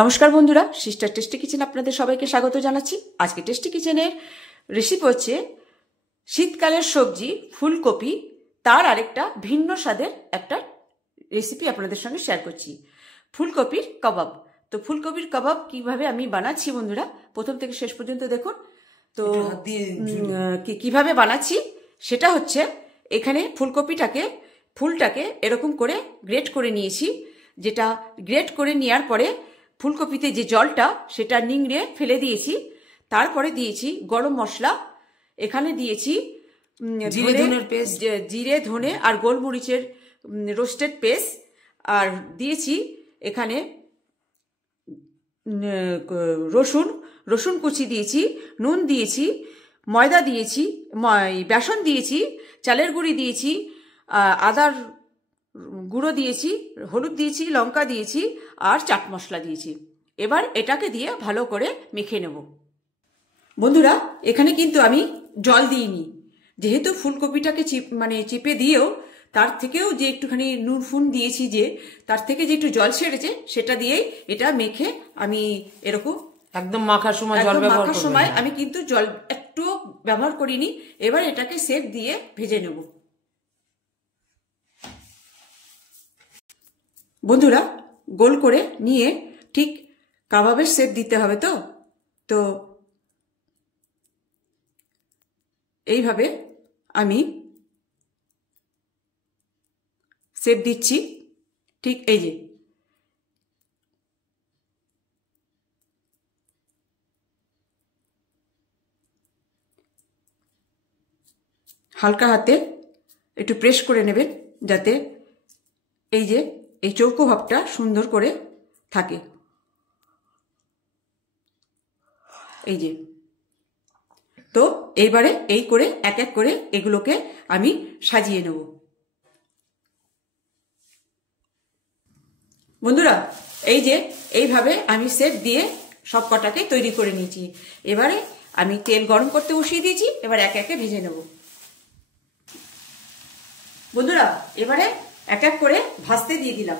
নমস্কার বন্ধুরা, sister tasty kitchen আপনাদের সবাইকে স্বাগত জানাচ্ছি। আজকে টেস্টি কিচেনের রেসিপি হচ্ছে শীতকালের সবজি ফুলকপি, তার আরেকটা ভিন্ন স্বাদের একটা রেসিপি আপনাদের সঙ্গে শেয়ার করছি, ফুলকপির কাবাব। তো ফুলকপির কাবাব কিভাবে আমি বানাচ্ছি বন্ধুরা, প্রথম থেকে শেষ পর্যন্ত দেখুন। তো কিভাবে বানাচ্ছি সেটা হচ্ছে, এখানে ফুলটাকে এরকম করে গ্রেট করে নিয়েছি। যেটা গ্রেট করে নেওয়ার পরে ফুলকপিতে যে জলটা সেটা নিংড়ে ফেলে দিয়েছি। তারপরে দিয়েছি গরম মশলা, এখানে দিয়েছি জিরে ধনে আর গোলমরিচের রোস্টেড পেস্ট, আর দিয়েছি এখানে রসুন কুচি দিয়েছি, নুন দিয়েছি, ময়দা দিয়েছি, বেসন দিয়েছি, চালের গুঁড়ি দিয়েছি, আদার গুঁড়ো দিয়েছি, হলুদ দিয়েছি, লঙ্কা দিয়েছি আর চাট মশলা দিয়েছি। এবার এটাকে দিয়ে ভালো করে মেখে নেব। বন্ধুরা, এখানে কিন্তু আমি জল দিইনি, যেহেতু ফুলকপিটাকে চিপে দিয়েও তার থেকেও যে একটুখানি নুন ফুন দিয়েছি, যে তার থেকে যে একটু জল ছেড়েছে সেটা দিয়েই এটা মেখে আমি এরকম একদম মাখার সময় আমি কিন্তু জল একটু ব্যবহার করিনি। এবার এটাকে সেপ দিয়ে ভেজে নেব। বন্ধুরা, গোল করে নিয়ে ঠিক কাবাবের শেপ দিতে হবে। তো এইভাবে আমি শেপ দিচ্ছি, ঠিক এই যে। হালকা হাতে একটু প্রেস করে নেবেন, যাতে এই চৌকো ভাবটা সুন্দর করে থাকে। এই যে, তো এইবারে এই করে এক এক করে এগুলোকে আমি সাজিয়ে নেব। বন্ধুরা, এই যে এইভাবে আমি সেট দিয়ে সব কটাকে তৈরি করে নিয়েছি। এবারে আমি তেল গরম করতে বসিয়ে দিয়েছি, এবার এক একে ভেজে নেব। বন্ধুরা, এবারে এক এক করে ভাজতে দিয়ে দিলাম।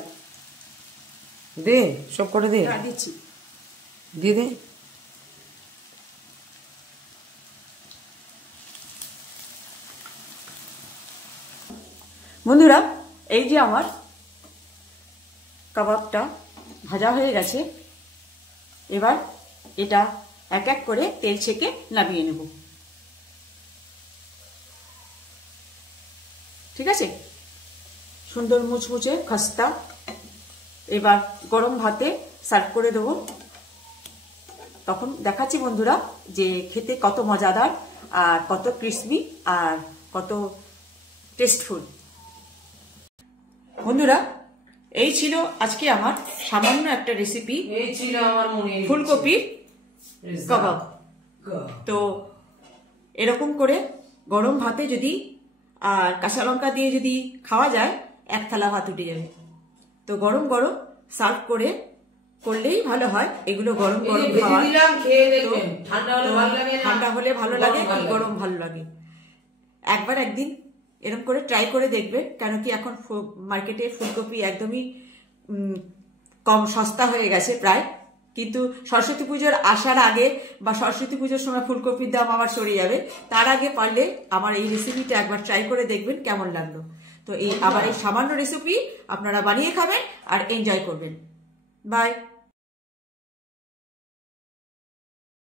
দে সব করে দে। হ্যাঁ, দিচ্ছি, দিয়ে দে। বন্ধুরা, এই যে আমার কাবাবটা ভাজা হয়ে গেছে। এবার এটা এক এক করে তেল ছেঁকে নামিয়ে নেব। ঠিক আছে, সুন্দর মুচমুচে খাস্তা এবার গরম ভাতে সার্ভ করে দেবো। তখন দেখাচ্ছি বন্ধুরা যে খেতে কত মজাদার আর কত ক্রিসপি আর কত টেস্টফুল। বন্ধুরা, এই ছিল আজকে আমার সামান্য একটা রেসিপি, এই ছিল আমার মনে ফুলকপির কাবাব। তো এরকম করে গরম ভাতে যদি আর কাঁচা লঙ্কা দিয়ে যদি খাওয়া যায়, এক থালা ভাত উঠে যাবে। তো গরম গরম সার্ভ করলেই ভালো হয়। এগুলো গরম গরম ঠান্ডা হলে ভালো লাগে, গরম ভালো লাগে। একদিন এরকম করে ট্রাই করে দেখবেন, কেন কি এখন মার্কেটে ফুলকপি একদমই কম সস্তা হয়ে গেছে প্রায়। কিন্তু সরস্বতী পুজোর আসার আগে বা সরস্বতী পুজোর সময় ফুলকপির দাম আবার চড়ে যাবে। তার আগে পারলে আমার এই রেসিপিটা একবার ট্রাই করে দেখবেন কেমন লাগলো। তো আবার এই সামান্য রেসিপি আপনারা বানিয়ে খাবেন আর এনজয় করবেন। বাই।